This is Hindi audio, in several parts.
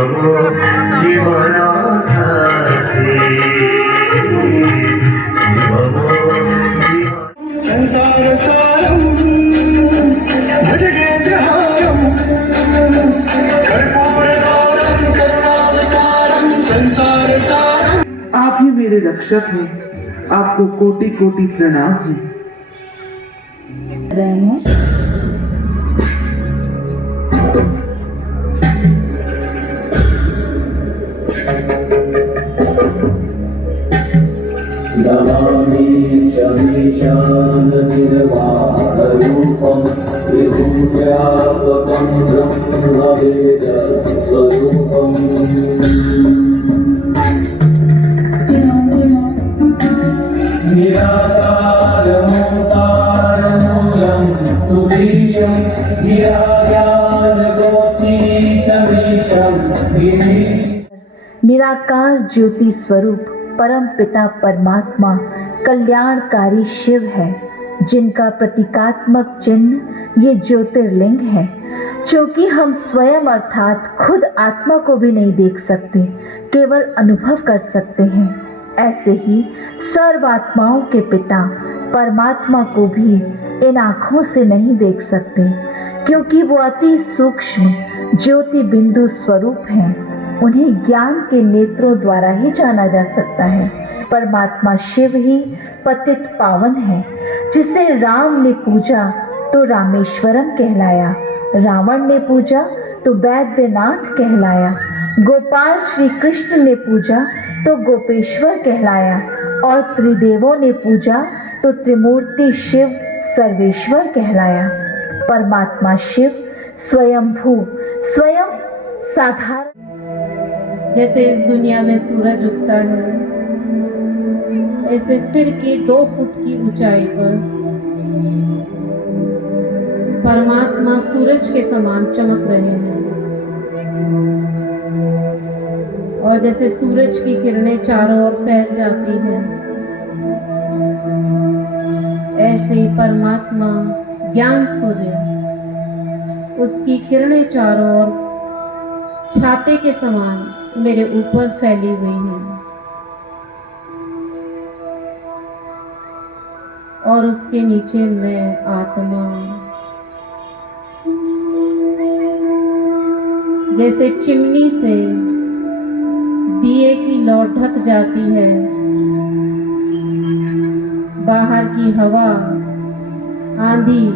शिवमो जीवना साथे शिवमो संसार सारम भुजगेन्द्रहारम कर्पूरगौरम करुणावतारम संसार सारम। आप ही मेरे रक्षक हैं, आपको कोटि कोटि प्रणाम है। नमामि शमीशाननिर्वाणरूपं त्रिभुव्यापकं ब्रह्मवेदस्वरूपम् निराकारमोकारमूलं तुरीयं गिराज्ञानगोत्रीतमीशं गिरि। निराकार ज्योति स्वरूप परम पिता परमात्मा कल्याणकारी शिव है, जिनका प्रतीकात्मक चिन्ह ये ज्योतिर्लिंग है। क्योंकि हम स्वयं अर्थात खुद आत्मा को भी नहीं देख सकते, केवल अनुभव कर सकते हैं, ऐसे ही सर्व आत्माओं के पिता परमात्मा को भी इन आँखों से नहीं देख सकते, क्योंकि वो अति सूक्ष्म ज्योति बिंदु स्वरूप हैं। उन्हें ज्ञान के नेत्रों द्वारा ही जाना जा सकता है। परमात्मा शिव ही पतित पावन है। जिसे राम ने पूजा तो रामेश्वरम कहलाया, रावण ने पूजा तो वैद्यनाथ कहलाया, गोपाल श्री कृष्ण ने पूजा तो गोपेश्वर कहलाया, और त्रिदेवों ने पूजा तो त्रिमूर्ति शिव सर्वेश्वर कहलाया। परमात्मा शिव स्वयंभू स्वयं साधारण, जैसे इस दुनिया में सूरज उगता है, ऐसे सिर की 2 फुट की ऊंचाई पर परमात्मा सूरज के समान चमक रहे हैं। और जैसे सूरज की किरणें चारों ओर फैल जाती हैं, ऐसे परमात्मा ज्ञान सूर्य, उसकी किरणें चारों ओर छाते के समान मेरे ऊपर फैली हुई हैं, और उसके नीचे मैं आत्मा। जैसे चिमनी से दिए की लौ ढक जाती है, बाहर की हवा आंधी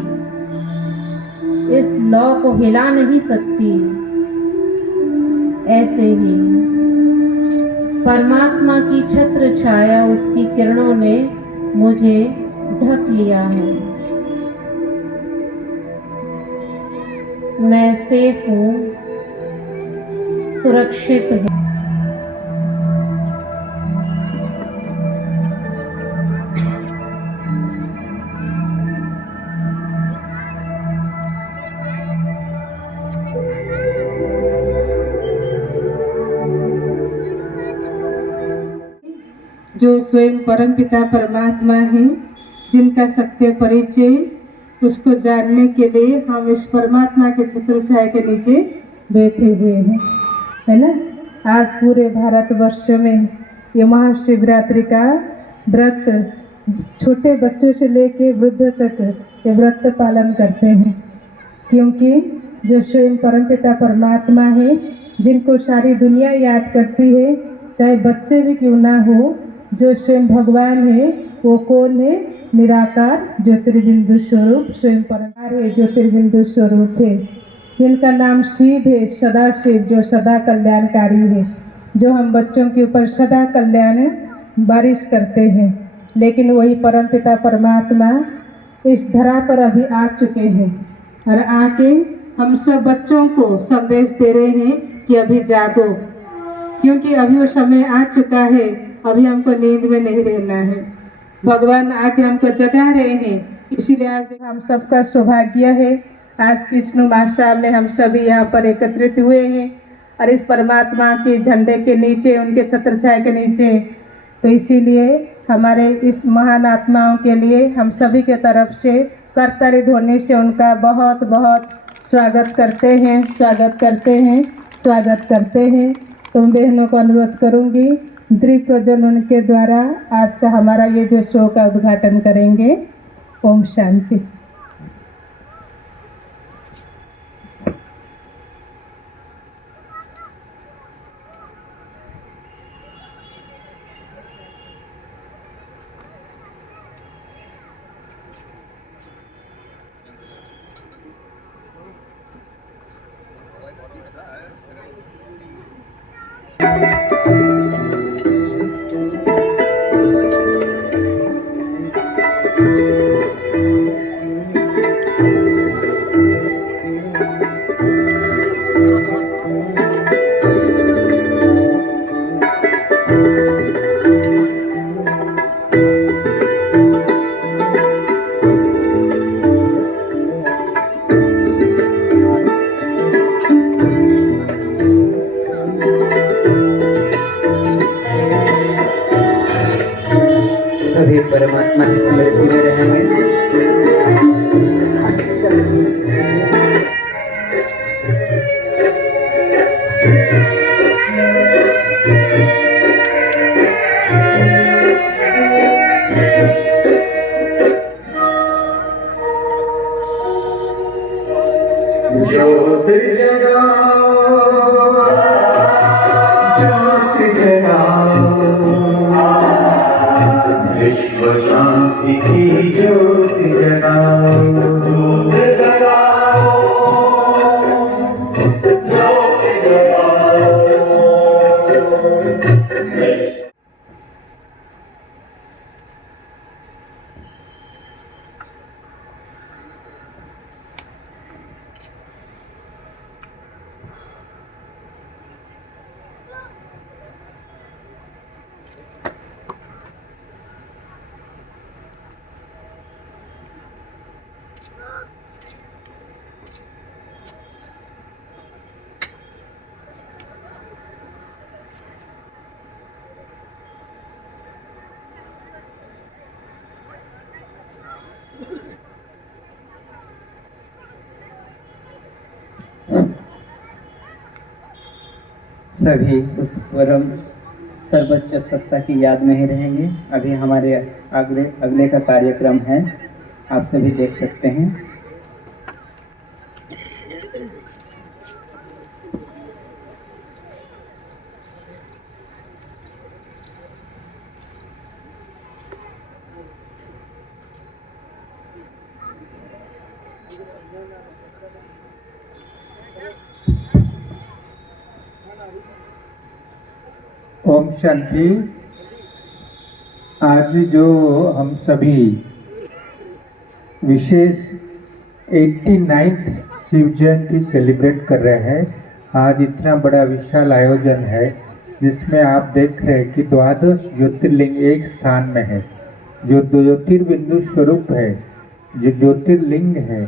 इस लौ को हिला नहीं सकती, ऐसे ही परमात्मा की छत्र छाया उसकी किरणों ने मुझे ढक लिया है। मैं सेफ हूँ, सुरक्षित हूँ। जो स्वयं परमपिता परमात्मा हैं, जिनका सत्य परिचय उसको जानने के लिए हम इस परमात्मा के छत्र छाया के नीचे बैठे हुए हैं, है ना। आज पूरे भारतवर्ष में ये महाशिवरात्रि का व्रत छोटे बच्चों से लेके वृद्ध तक ये व्रत पालन करते हैं, क्योंकि जो स्वयं परमपिता परमात्मा है, जिनको सारी दुनिया याद करती है, चाहे बच्चे भी क्यों ना हो, जो स्वयं भगवान है वो कौन है? निराकार ज्योतिर्बिंदु स्वरूप स्वयं परमात्मा है, ज्योतिर्बिंदु स्वरूप है, जिनका नाम शिव है, सदा शिव, जो सदा कल्याणकारी है, जो हम बच्चों के ऊपर सदा कल्याण बारिश करते हैं। लेकिन वही परमपिता परमात्मा इस धरा पर अभी आ चुके हैं और आके हम सब बच्चों को संदेश दे रहे हैं कि अभी जागो, क्योंकि अभी वो समय आ चुका है, अभी हमको नींद में नहीं रहना है। भगवान आके हमको जगा रहे हैं, इसीलिए आज हम सबका सौभाग्य है, आज कृष्ण मासा में हम सभी यहाँ पर एकत्रित हुए हैं और इस परमात्मा के झंडे के नीचे, उनके छत्र छाया के नीचे। तो इसीलिए हमारे इस महान आत्माओं के लिए हम सभी के तरफ से करताली ध्वनि से उनका बहुत बहुत स्वागत करते हैं, स्वागत करते हैं, स्वागत करते हैं। तुम बहनों को अनुरोध करूंगी दीप प्रज्वलन के द्वारा आज का हमारा ये जो शो का उद्घाटन करेंगे। ओम शांति। सभी परमात्मा की स्मृति में रहेंगे। ज्योति जगाओ, ज्योति जगाओ, विश्व शांति की ज्योति जगाओ, ज्योति जगाओ, ज्योति जगाओ। सभी उस परम सर्वोच्च सत्ता की याद में ही रहेंगे। अभी हमारे अगले का कार्यक्रम है, आप सभी देख सकते हैं। ओम शांति। आज जो हम सभी विशेष 89th शिव जयंती सेलिब्रेट कर रहे हैं, आज इतना बड़ा विशाल आयोजन है जिसमें आप देख रहे हैं कि द्वादश ज्योतिर्लिंग एक स्थान में है। जो ज्योतिर्बिंदु स्वरूप है, जो ज्योतिर्लिंग है,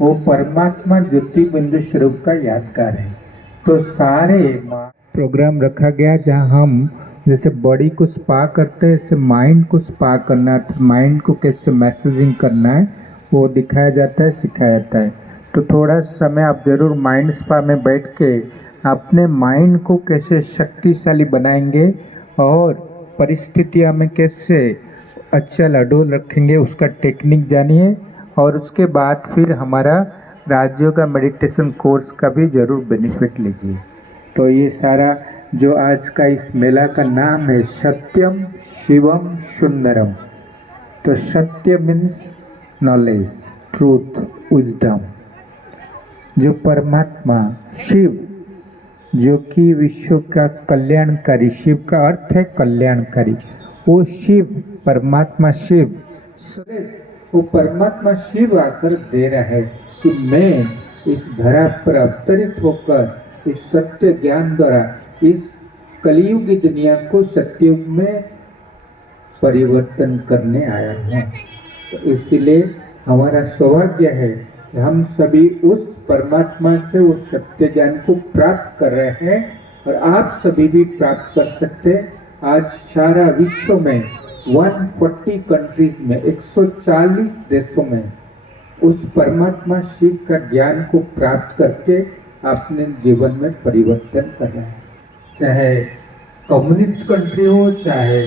वो परमात्मा ज्योतिर्बिंदु स्वरूप का यादगार है। तो सारे प्रोग्राम रखा गया जहां हम जैसे बॉडी को स्पा करते हैं, ऐसे माइंड को स्पा करना है, माइंड को कैसे मैसेजिंग करना है वो दिखाया जाता है, सिखाया जाता है। तो थोड़ा समय आप ज़रूर माइंड स्पा में बैठ के अपने माइंड को कैसे शक्तिशाली बनाएंगे और परिस्थितियां में कैसे अचल अडोल रखेंगे, उसका टेक्निक जानिए। और उसके बाद फिर हमारा राजयोगा मेडिटेशन कोर्स का भी ज़रूर बेनिफिट लीजिए। तो ये सारा जो आज का इस मेला का नाम है सत्यम शिवम सुंदरम। तो सत्य मीन्स नॉलेज, ट्रूथ, विजडम। जो परमात्मा शिव, जो कि विश्व का कल्याणकारी, शिव का अर्थ है कल्याणकारी, वो शिव परमात्मा शिव, वो परमात्मा शिव आकर दे रहा है कि मैं इस धरा पर अवतरित होकर इस सत्य ज्ञान द्वारा इस कलियुगी दुनिया को सत्ययुग में परिवर्तन करने आया हूँ। तो इसलिए हमारा सौभाग्य है कि हम सभी उस परमात्मा से वो सत्य ज्ञान को प्राप्त कर रहे हैं और आप सभी भी प्राप्त कर सकते हैं। आज सारा विश्व में 140 कंट्रीज में 140 देशों में उस परमात्मा शिव का ज्ञान को प्राप्त करके अपने जीवन में परिवर्तन कर रहा है। चाहे कम्युनिस्ट कंट्री हो, चाहे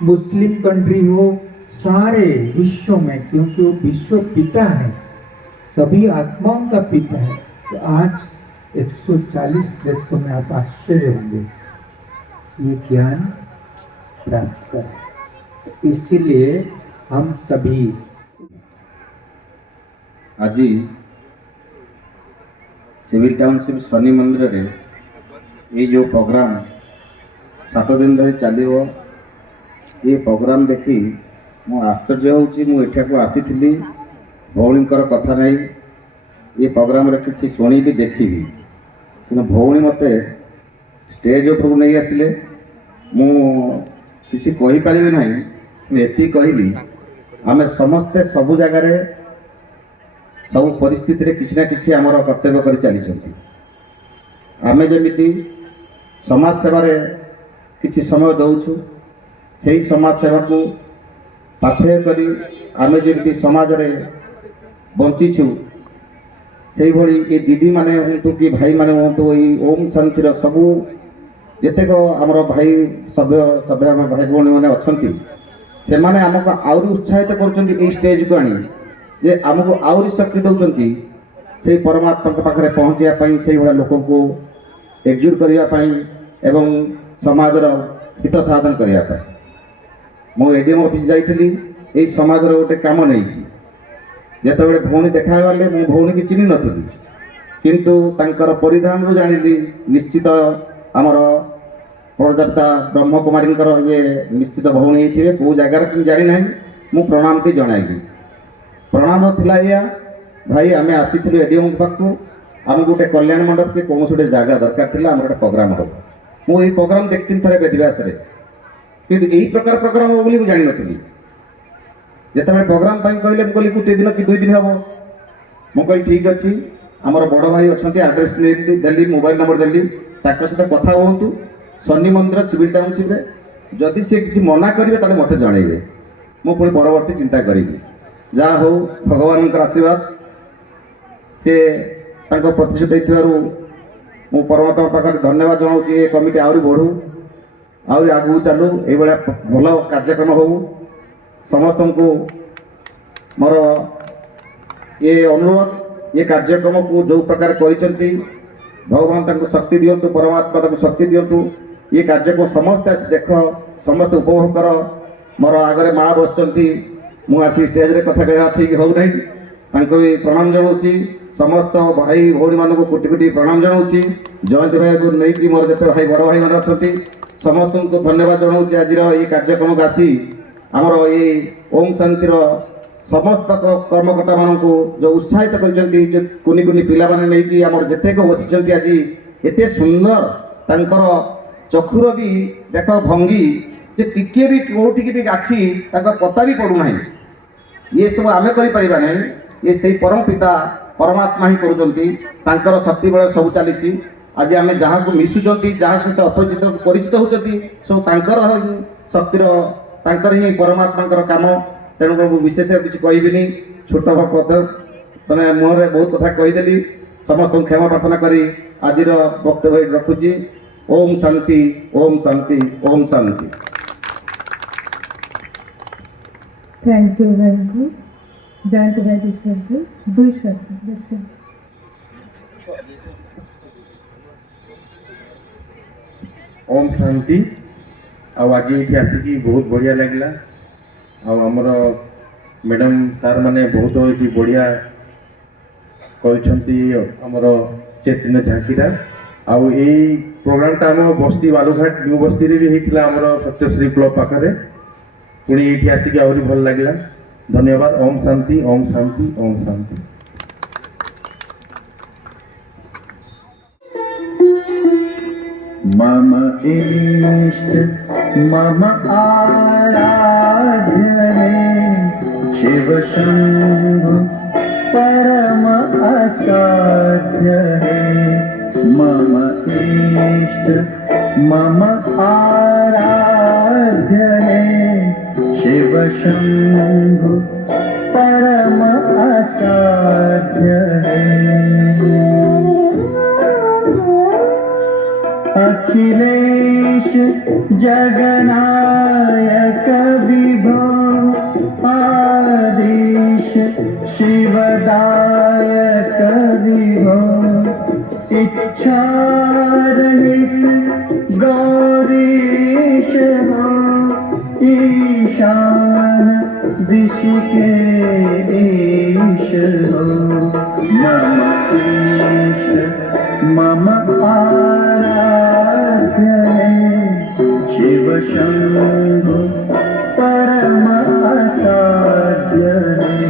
मुस्लिम कंट्री हो, सारे विश्व में, क्योंकि वो विश्व पिता है, सभी आत्माओं का पिता है। तो आज 140 देशों में आप आश्चर्य होंगे ये ज्ञान प्राप्त करें। इसीलिए हम सभी आज सिविल टाउनशिप शनि मंदिर रे ये जो प्रोग्राम 7 दिन रही चलो, ये प्रोग्राम देखी मु आश्चर्य होठाक आसी भौणीकर कथा नहीं, ये प्रोग्राम रे किसी शुणी भी देखी कि भौणी मते स्टेज उपरକୁ नहीं आसिले, मु किसी कहि पारिबि नहीं, एति कहली आमे समस्ते सबु जगार सब परिस्थिति रे किछि ना किछि आमर कर्तव्य कर चली। आमे जेमिति समाज सेवा किछि समय दउछु, सेही समाज सेवा को पाथेय करी आमे जेमिति समाज रे बंचीछु, से भली ये दीदी माने हूँ कि भाई माने हूँ, ये ओम शांतिर सबू जेतेक आमर भाई सभ्य सभ्य आम भाई भौणी मैंने अच्छा से माने आमको आउरी उत्साहित कर स्टेज को आनी जे आमको आउरी शक्ति दौरान से परमात्मा पाखे पहुँचापी से भाया लोक को एकजुट करने एवं समाजर हित साधन करने। मु एडीएम ऑफिस जाइली ये समाजर गोटे काम नहीं, जिते भौणी देखागले मु भौणी की चिन्ह नी, किंतु तांकर परिधान रू जानिली निश्चित आमर प्रजापिता ब्रह्म कुमारी ये निश्चित भौणी थे, कौ जगार जानी ना मु प्रणाम टी जनइली। प्रणाम थिला या भाई आमे आसीथिलु एडीएम पाखु, आम गोटे कल्याण मंडप के कौन गोटे जगह दरकार थिला, आम गोटे प्रोग्राम हम मु प्रोग्राम देखती थे बेदव्यास किंतु यही प्रकार प्रोग्राम हो बोली जानी नी। जिते प्रोग्राम कहले मुझे गोटे दिन कि 2 दिन हम मुझे ठीक अच्छी आमर बड़ भाई अच्छा आड्रेस देली मोबाइल नंबर देली सहित कथा हूँ शनि मंदिर सिविल टाउनशिप जदि सी किसी मना करेंगे तो मत जनइबे, मु पुणी परवर्ती चिंता करी। जहाँ हो भगवान आशीर्वाद से प्रतिष्ठित मु परमात्मा पाखे धन्यवाद जनाऊँ। ये कमिटी आहरी बढ़ू आहरी आगू चलू, ये भल कार्यक्रम हो समस्त को मोर ये अनुरोध, ये कार्यक्रम को जो प्रकार करिसेंती भगवान तांको शक्ति दियंतु, परमात्मा तांको शक्ति दियंतु। ये कार्यक्रम समस्त आसी देख, समस्त उपभोग कर। मोर आगे माँ बसचंती, मु आसी स्टेज रे कथा कहवा ठीक हो नहीं, तांको प्रणाम जनाऊँची। समस्त भाई भौणी मान को कोटि कोटि प्रणाम जनाऊँची। जयंत भाई को नहीं कि मोर जते भाई बड़ भाई मैंने अच्छा समस्त को धन्यवाद जनाऊँची। आज ये कार्यक्रम को आसी आमर ये ओम शांतिर समस्त कर्मकर्ता मान को जो उत्साहित कर कुनि कुनि पिला माने नहीं कि आमर जेतेक बसी आज एते सुंदर तांकर चक्षुर भी देख भंगी जे टिके भी कोठी भी आखि तांकर पता भी पड़ू नहीं। ये सब आमे करि परिबा नहीं, ये सही परम पिता परमात्मा ही करुचंती, तांकर शक्ति बल सब चली। आज आमे जहाँ को मिशुचंती, जहाँ सहित अपरिचित परिचित होचंती सब तांकर शक्तिर तांकर ही परमात्मा काम। तेणु विशेष किसी कहबिनी, छोट पद मैंने मुहर बहुत कथा कहीदेली, समस्त क्षमा प्रार्थना करी आज वक्तव्य रखुची। ओम शांति, ओम शांति, ओम शांति। थैंक यू जयंत भाई शब्द 2 शब्द ओम शांति। आज ये आसिकी बहुत बढ़िया लगला। आमर मैडम सार माने बहुत ये बढ़िया कर चैतन्य झांकीटा। आउ यही प्रोग्रामटा आम बस्ती बालुघाट न्यू बस्ती भी होता आमर सत्यश्री क्लब पाखे, पुणी ये आसिक आहरी भल लगला। धन्यवाद। ओम शांति, ओम शांति, ओम शांति। मम इष्ट मम आराध्य शिव शंभु परम असाध्य है। मम इष्ट मम आराध्य शिव शंभु परम असाध्य है। अखिलेश जगनायक विभो आदिश शिवदायक विभो इच्छा रहित गौरीश हो ईशान दिश के ईश हो। मम ईश मम आराध्य है शिव शंभु परम असाध्य है।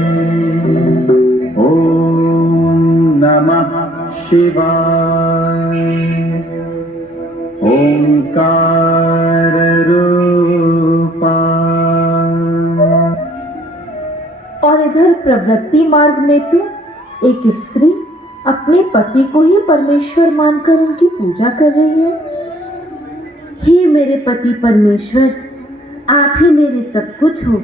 ओम नमः शिवाय। ओंकार रूपा। और इधर प्रवृत्ति मार्ग में तो एक स्त्री अपने पति को ही परमेश्वर मानकर उनकी पूजा कर रही है। हे मेरे पति परमेश्वर, आप ही मेरे सब कुछ हो।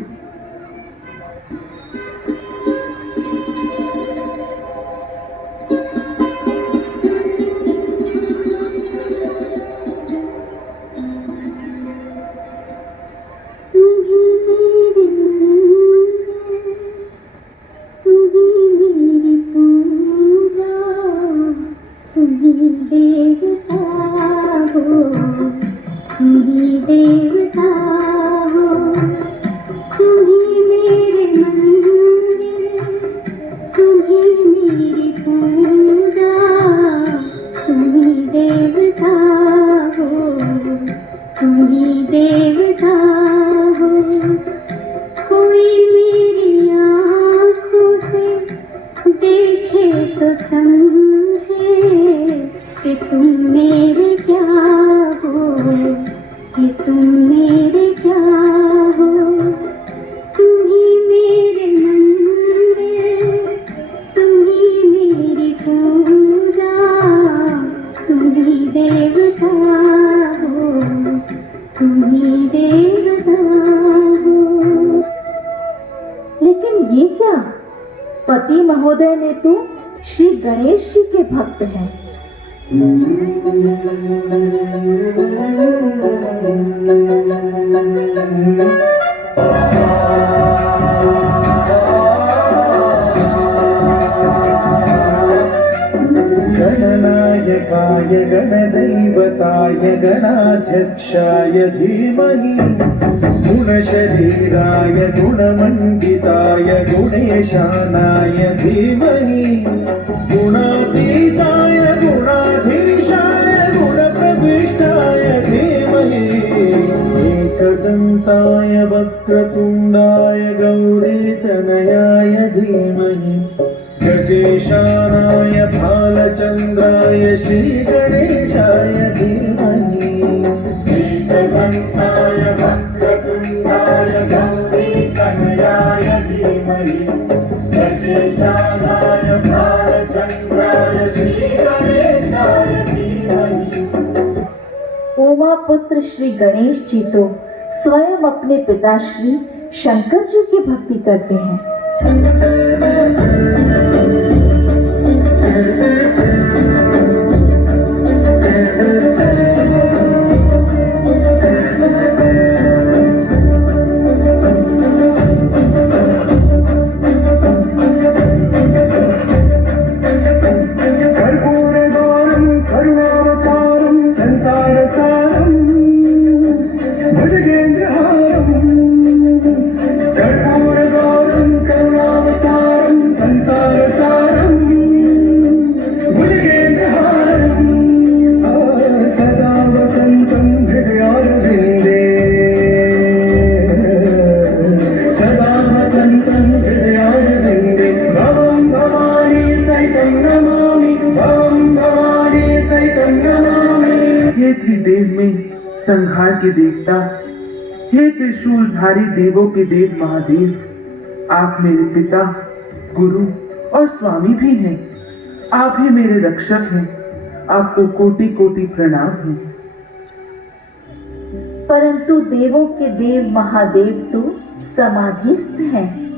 लेकिन ये क्या, पति महोदय ने तो श्री गणेश जी के भक्त हैं। गणनायकाय गणदैवताय गणाध्यक्षाय धीमहि गुणशरीराय गुणमण्डिताय गुणेशानाय धीमहि गुणातीताय गुणाधीशाय गुणप्रविष्टाय धीमहि एकदन्ताय वक्रतुण्डाय गौरीतनयाय धीमहि गजेशानाय भालचन्द्राय श्रीगणेशाय धीमहि एकदन्ताय वक्रतुण्डाय गौरीतनयाय धीमहि गजेशानाय भालचन्द्राय श्रीगणेशाय धीमहि। उमा पुत्र श्री गणेश जी तो स्वयं अपने पिता श्री शंकर जी की भक्ति करते हैं। हे त्रिदेव में संहार के देवता, हे त्रिशूलधारी देवों के देव महादेव, आप मेरे पिता, गुरु और स्वामी भी हैं। आप ही मेरे रक्षक हैं। आपको कोटि कोटि प्रणाम है। परंतु देवों के देव महादेव तो समाधिस्थ हैं।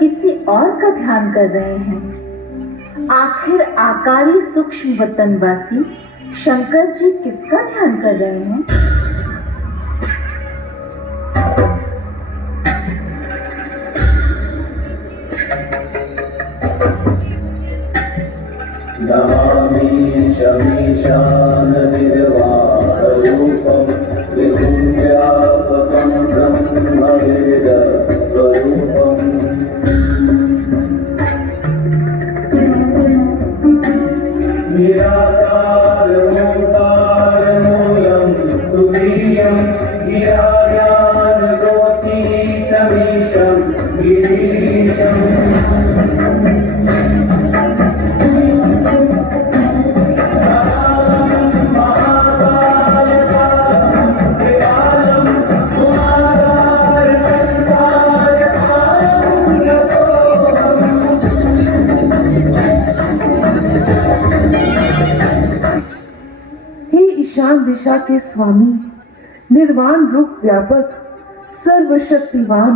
किसी और का ध्यान कर रहे हैं। आखिर आकारी सूक्ष्म वतनवासी शंकर जी किसका ध्यान कर रहे हैं? नमामि शमीशान निर्वाहरूपं विभुं व्यापकं ब्रह्मवेदस्वरूपम् निराकारमूलं तुरीयं गिरायानगोतीतमीशं गिरीशम् ईशान दिशा के स्वामी, निर्वाण रूप व्यापक, सर्वशक्तिवान,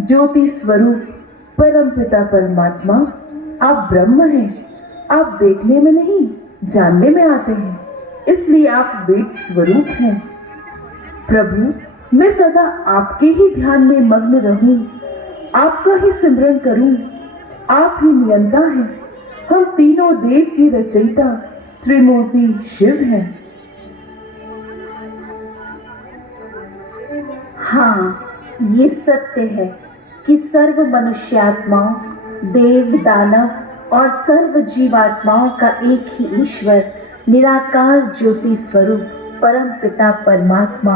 ज्योति स्वरूप परम पिता परमात्मा, आप ब्रह्म हैं। आप देखने में नहीं, जानने में आते हैं, इसलिए आप वेद स्वरूप हैं। प्रभु, मैं सदा आपके ही ध्यान में मग्न रहूं, आपका ही सिमरन करूं। आप ही नियंता हैं। हम तीनों देव की रचयिता त्रिमूर्ति शिव हैं। हाँ, ये सत्य है कि सर्व मनुष्यात्माओं, देव, दानव और सर्व जीवात्माओं का एक ही ईश्वर, निराकार ज्योति स्वरूप परम पिता परमात्मा,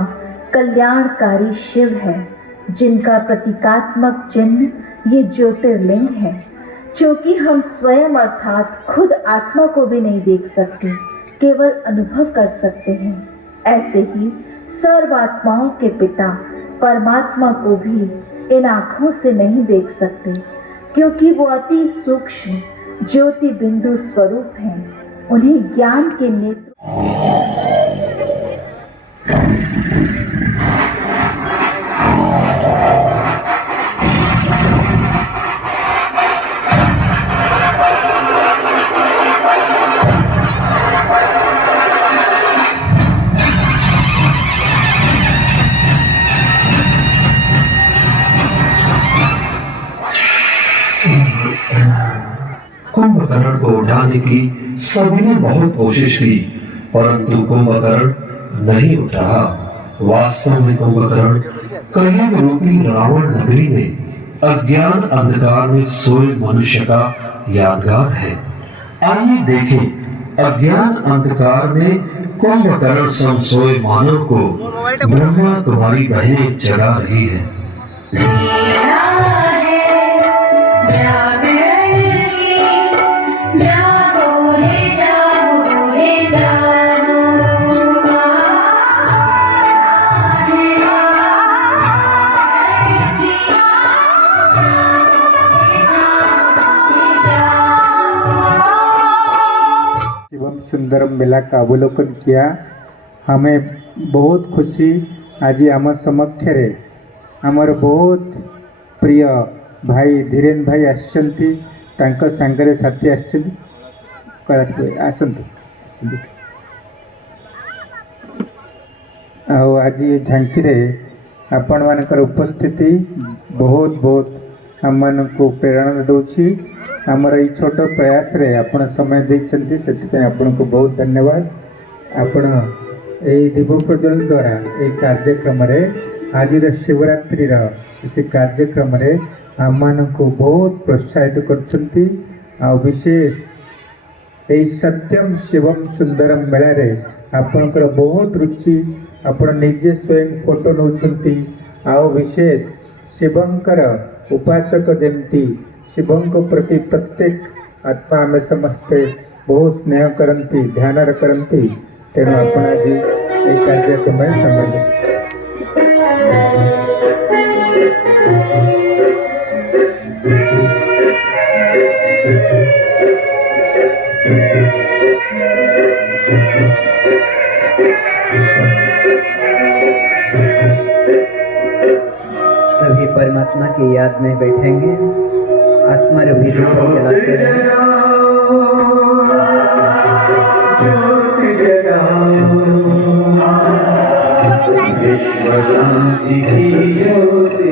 कल्याणकारी शिव है, जिनका प्रतीकात्मक चिन्ह ये ज्योतिर्लिंग है। क्योंकि हम स्वयं अर्थात खुद आत्मा को भी नहीं देख सकते, केवल अनुभव कर सकते हैं। ऐसे ही सर्वात्माओं के पिता परमात्मा को भी इन आँखों से नहीं देख सकते, क्योंकि वो अति सूक्ष्म ज्योति बिंदु स्वरूप हैं। उन्हें ज्ञान के नेत्र कुंभकर्ण को उठाने की सभी ने बहुत कोशिश की, परंतु कुंभकर्ण नहीं उठ रहा। वास्तव में कुंभकर्ण कलयुग रूपी रावण नगरी में अज्ञान अंधकार में सोए मनुष्य का यादगार है। आइए देखें, अज्ञान अंधकार में कुंभकर्ण सम सोए मानव को ब्रह्मा तुम्हारी बहनें जगा रही है। सुंदरम मेला का अवलोकन किया। हमें बहुत खुशी आज आम समक्ष आमर बहुत प्रिय भाई धीरेन भाई आसचंती, तांको सांगरे साथी आसचंती, आसंतु आज ये झांकी रे आपण मानकर उपस्थिति बहुत बहुत आम मानक प्रेरणा दौची। आमर ये छोट प्रयास रे आपण समय देइछंती, सेति आपण को बहुत धन्यवाद। आपण ए दीप प्रज्वलन द्वारा ए कार्यक्रम रे आज शिवरात्रि इस कार्यक्रम रे आम मानक बहुत प्रोत्साहित करछंती। आ विशेष ए सत्यम शिवम सुंदरम मेला रे आपणकर बहुत रुचि, आपण निजे स्वयं फोटो नौछंती। आ विशेष शिवंकर उपासक जमती शिवंक प्रति प्रत्येक आत्मा आम समस्ते बहुत स्नेह करती, ध्यान करती। तेणु आपण आज ये कार्यक्रम सम्मिलित। सभी परमात्मा की याद में बैठेंगे। आत्मा रूपी दीपक जलाते रहें। विश्व शांति की ज्योति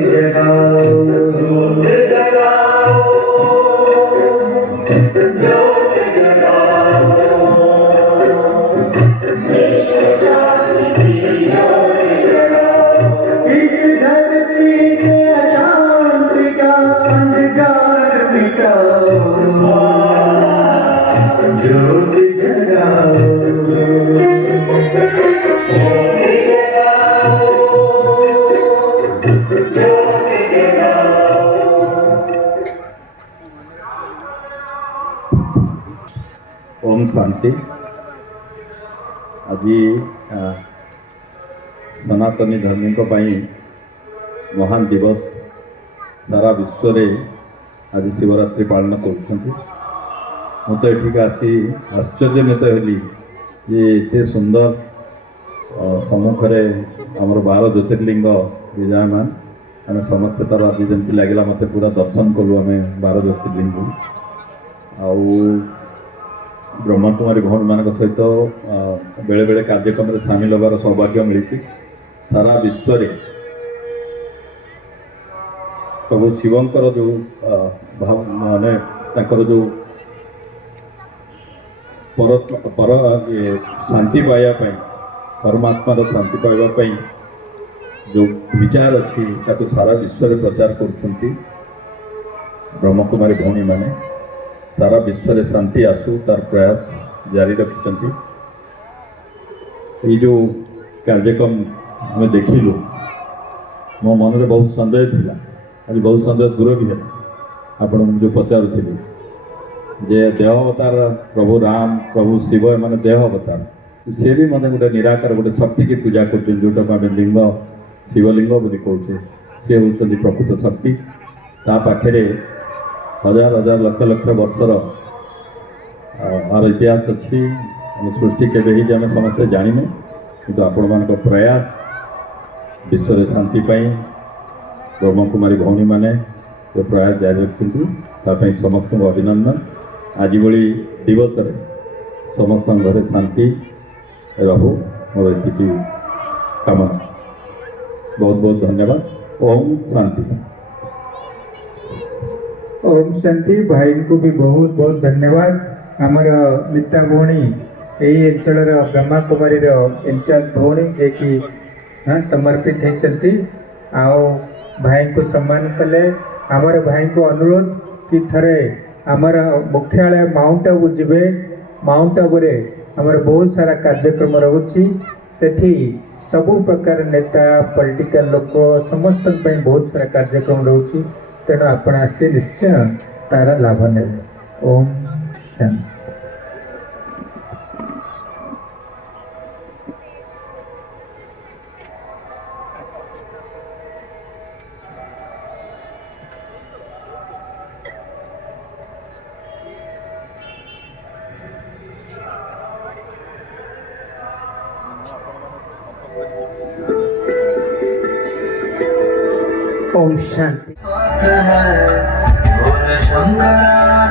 इस धरती के अशांति का अंधकार मिटाओ, ज्योति जगाओ। ओम शांति। आज सनातनी धर्मी महान दिवस सारा विश्व रे आज शिवरात्रि पालन कर तो ये आसी आश्चर्यमित होली ये एते सुंदर सम्मुखें आमर 12 ज्योतिर्लिंग विराजमान आम समस्ते तार आज जमी लगे मत पूरा दर्शन कलु आम 12 ज्योतिर्लिंग आउ ब्रह्मकुमारी भौणी मान सहित बेले बेले कार्यक्रम में सामिल होबार सौभाग्य मिली। सारा विश्व रे प्रभु शिवंकर जो भाव माने तांकर जो पर शांति पाइबा परमात्मार शांति पाइबा जो विचार अच्छी ताको सारा विश्व रे प्रचार कर ब्रह्मकुमारी भौणी माने सारा विश्व रे शांति आसू तार प्रयास जारी रखिंट। ये जो कार्यक्रम हमें देखिलु मो मन में बहुत सन्देह थिला, आज बहुत सन्देह दूर भी है। आपण जो पचारुथिले जे देह अवतार प्रभु राम प्रभु शिव एम देह अवतार सी भी मतलब गोटे निराकार गोटे शक्ति की पूजा कर जोटा आम लिंग शिवलिंग बोली कहे सी हूँ प्रकृत शक्ति ता पाखे हजार हजार लक्ष लक्ष वर्षर आर इतिहास अच्छी सृष्टि केवे ही आम समस्ते जाने कि आपण मान प्रयास विश्व रे शांति पाई ब्रह्मकुमारी भौणी माने जो प्रयास जारी रखिंट समस्त अभिनंदन। आज भली दिवस रे समस्त घरे शांति रहू मोर ये कामना। बहुत बहुत धन्यवाद। ओम शांति। ओम शांति। भाई को भी बहुत बहुत धन्यवाद। आमर मिता भौणी यही अंचल ब्रह्मा कुमारी इंचार्ज भौणी जे कि समर्पित होती आओ भाई को सम्मान कले। आमर भाई को अनुरोध कि थरे आमर मुख्यालय माउंट आबू जीवे। माउंट आबू रे आमर बहुत सारा कार्यक्रम रोची सेठी सबु प्रकार नेता पॉलिटिकल लोक समस्त बहुत सारा कार्यक्रम रोची तेणु आपण आसी निश्चय तार लाभ ने। ओम शांति। ओम शांति।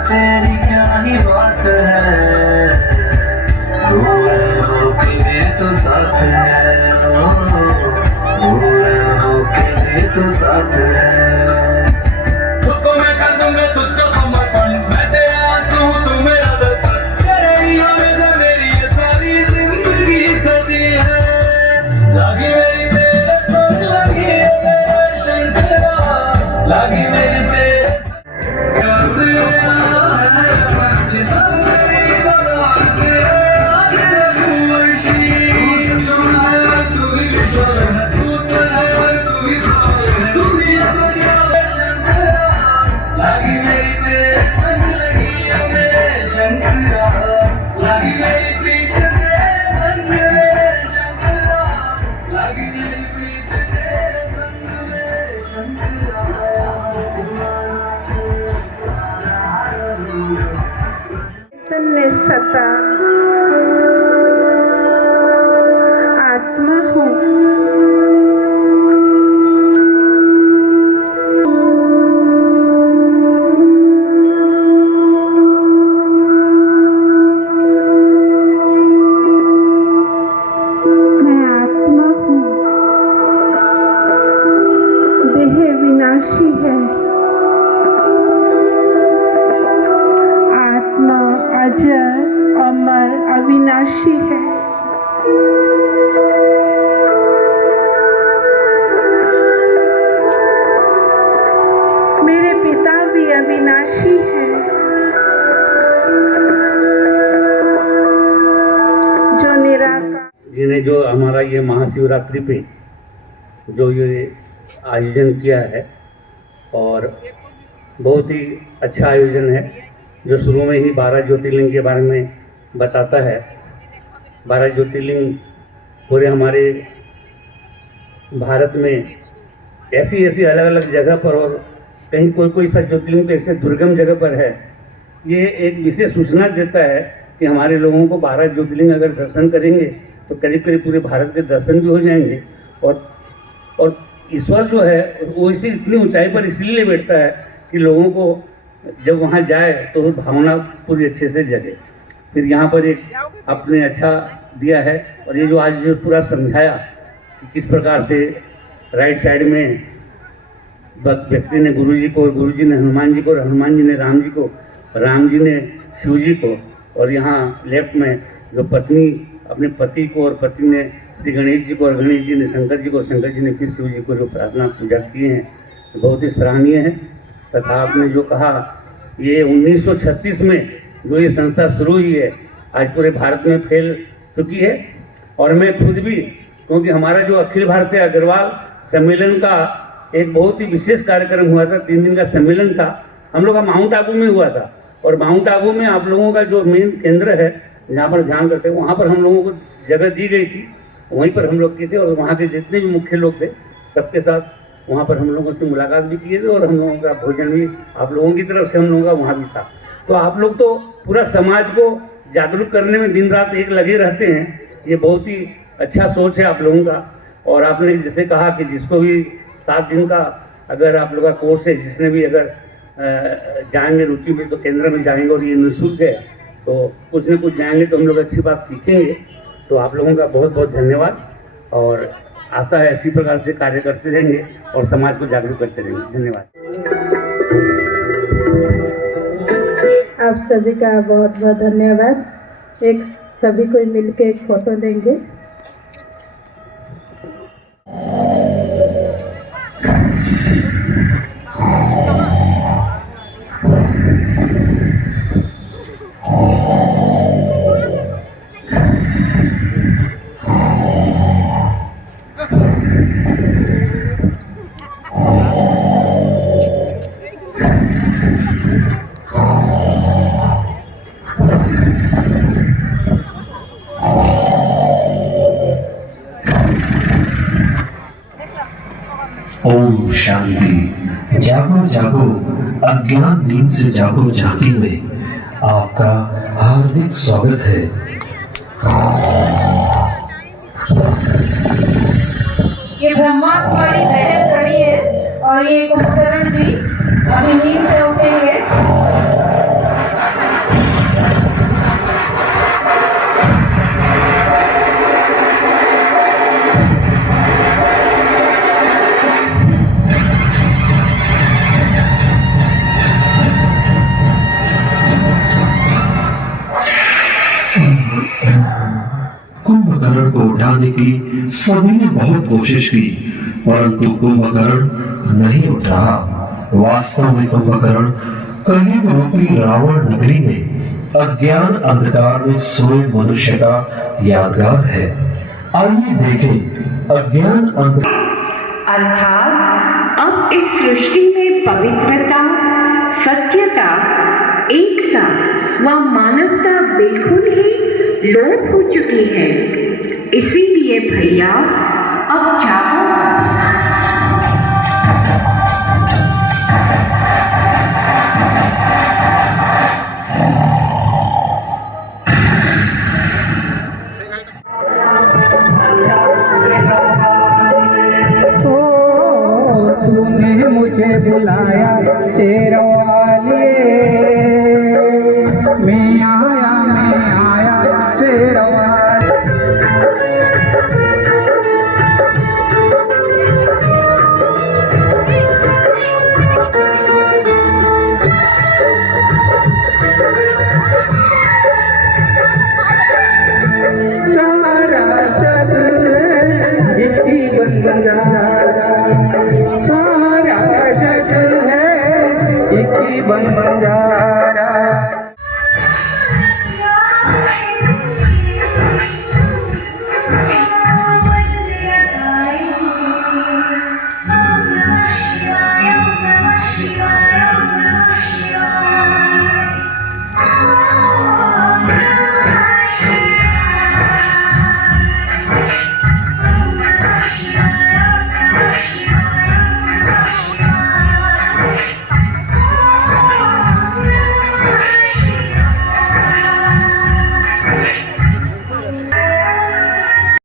तेरी क्या ही बात है, दूर होके भी तो साथ है, दूर होके भी तो साथ है। तुझको मैं कर दूंगा तुझको समर्पण, मैं तेरा आंसू हूँ तू मेरा दर्पण, तेरे ही हमेशा मेरी ये सारी जिंदगी सजी है। लागी मेरी तेरे संग, लगी तेरे शंकरा, लागी मेरी तेरे तू अविनाशी है। मेरे पिता भी अविनाशी हैं, जो निराकार। जिन्हें जो हमारा ये महाशिवरात्रि पे जो ये आयोजन किया है, और बहुत ही अच्छा आयोजन है, जो शुरू में ही 12 ज्योतिर्लिंग के बारे में बताता है। 12 ज्योतिर्लिंग पूरे हमारे भारत में ऐसी ऐसी अलग अलग जगह पर, और कहीं कोई कोई सा ज्योतिर्लिंग तो ऐसे दुर्गम जगह पर है। ये एक विशेष सूचना देता है कि हमारे लोगों को 12 ज्योतिर्लिंग अगर दर्शन करेंगे तो करीब करीब पूरे भारत के दर्शन भी हो जाएंगे। और ईश्वर जो है वो इसी इतनी ऊंचाई पर इसलिए बैठता है कि लोगों को जब वहाँ जाए तो वो भावना पूरी अच्छे से जगे। फिर यहाँ पर एक आपने अच्छा दिया है, और ये जो आज जो पूरा समझाया कि किस प्रकार से राइट साइड में व्यक्ति ने गुरु जी को, और गुरु जी ने हनुमान जी को, और हनुमान जी ने राम जी को, राम जी ने शिव जी को, और यहाँ लेफ्ट में जो पत्नी अपने पति को, और पति ने श्री गणेश जी को, और गणेश जी ने शंकर जी को, और शंकर जी ने फिर शिव जी को जो प्रार्थना पूजा किए हैं, तो बहुत ही सराहनीय है। तथा आपने जो कहा ये 1936 में जो ये संस्था शुरू हुई है, आज पूरे भारत में फैल चुकी है। और मैं खुद भी, क्योंकि हमारा जो अखिल भारतीय अग्रवाल सम्मेलन का एक बहुत ही विशेष कार्यक्रम हुआ था, 3 दिन का सम्मेलन था, हम लोग का माउंट आबू में हुआ था। और माउंट आबू में आप लोगों का जो मेन केंद्र है जहाँ पर ध्यान करते हैं, वहाँ पर हम लोगों को जगह दी गई थी, वहीं पर हम लोग किए थे। और वहाँ के जितने भी मुख्य लोग थे सबके साथ वहाँ पर हम लोगों से मुलाकात भी किए थे, और हम लोगों का भोजन भी आप लोगों की तरफ से हम लोगों का वहाँ भी था। तो आप लोग तो पूरा समाज को जागरूक करने में दिन रात एक लगे रहते हैं, ये बहुत ही अच्छा सोच है आप लोगों का। और आपने जैसे कहा कि जिसको भी 7 दिन का अगर आप लोग का कोर्स है, जिसने भी अगर जाएंगे रुचि में तो केंद्र में जाएंगे, और ये निःशुल्क है, तो कुछ न कुछ जाएंगे तो हम लोग अच्छी बात सीखेंगे। तो आप लोगों का बहुत बहुत धन्यवाद, और आशा है इसी प्रकार से कार्य करते रहेंगे और समाज को जागरूक करते रहेंगे। धन्यवाद। आप सभी का बहुत बहुत धन्यवाद। एक सभी कोई मिलके एक फोटो लेंगे। ओम शांति। जागो जागो, अज्ञान नींद से जागो झांकी में आपका हार्दिक स्वागत है। ये ब्रह्मास्त्र लहर खड़ी है, और ये कुंभकर्ण जी अभी नींद से उठेंगे। कुंभकर्ण को उठाने की सभी ने बहुत कोशिश की, परंतु कुंभकर्ण नहीं उठ रहा। वास्तव में कुंभकर्ण कलयुग रूपी रावण नगरी में अज्ञान अंधकार में सोए मनुष्य का यादगार है। आइए देखें अज्ञान अर्थात अब इस सृष्टि में पवित्रता, सत्यता, एकता व मानवता बिल्कुल ही लोप हो चुकी है। इसीलिए भैया अब